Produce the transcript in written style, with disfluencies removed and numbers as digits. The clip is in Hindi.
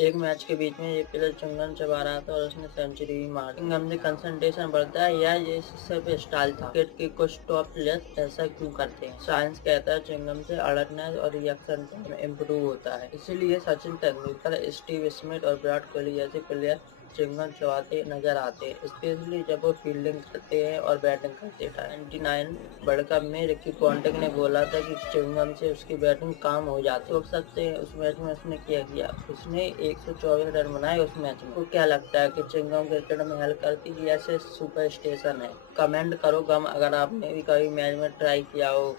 एक मैच के बीच में ये प्लेयर च्युइंगम चबा रहा था और उसने सेंचुरी भी मारी। च्युइंगम से कंसंट्रेशन बढ़ता है या ये सिर्फ स्टाइल था? क्रिकेट के कुछ टॉप प्लेयर्स ऐसा क्यों करते हैं? साइंस कहता है च्युइंगम से अलर्टनेस और रिएक्शन टाइम इम्प्रूव होता है। इसीलिए सचिन तेंदुलकर, स्टीव स्मिथ और विराट कोहली जैसे प्लेयर च्युइंगम चबाते नजर आते हैं, स्पेशली जब वो फील्डिंग करते हैं और बैटिंग करते टाइम। 99 वर्ल्ड कप में रिकी पॉन्टिंग ने बोला था कि च्युइंगम से उसकी बैटिंग काम हो जाती। सोच सकते हैं उस मैच में उसने क्या किया। उसने 124 रन बनाए उस मैच में। तो क्या लगता है कि च्युइंगम क्रिकेट में हेल्प करती है या सिर्फ सुपर स्टेशन है? कमेंट करो गम अगर आपने भी कभी मैच में ट्राई किया हो।